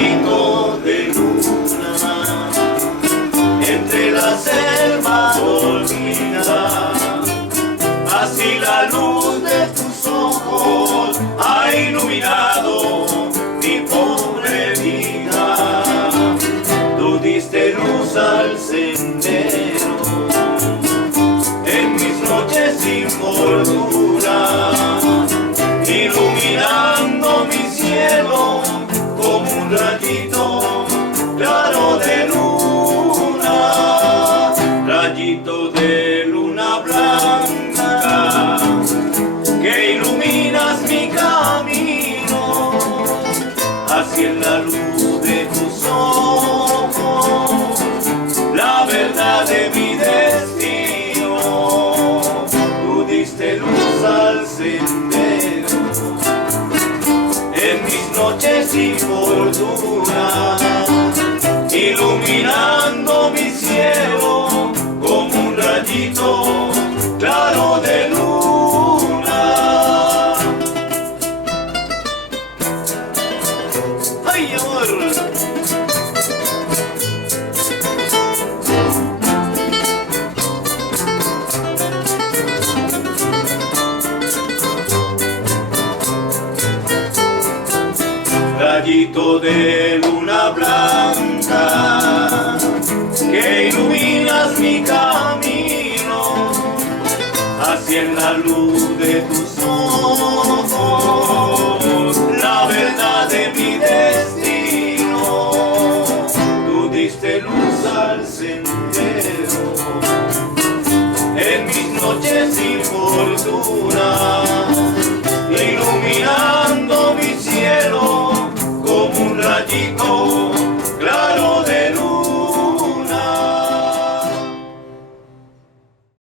rayito de luna entre la selva dormida. Así la luz de tus ojos ha iluminado mi pobre vida. Tú diste luz al sendero en mis noches sin fortuna, iluminando mi cielo como un rayito claro de luna, rayito de luna blanca que iluminas mi camino hacia la luz de tus ojos, la verdad de mi destino. Tú diste luz al sendero en mis noches sin fortuna, iluminando mi cielo como un rayito claro de luna. ¡Ay, amor! Rayito de luna blanca que iluminas mi camino hacia la luz de tus ojos, la verdad de mi destino. Tú diste luz al sendero en mis noches sin fortuna, iluminando mi cielo como un rayito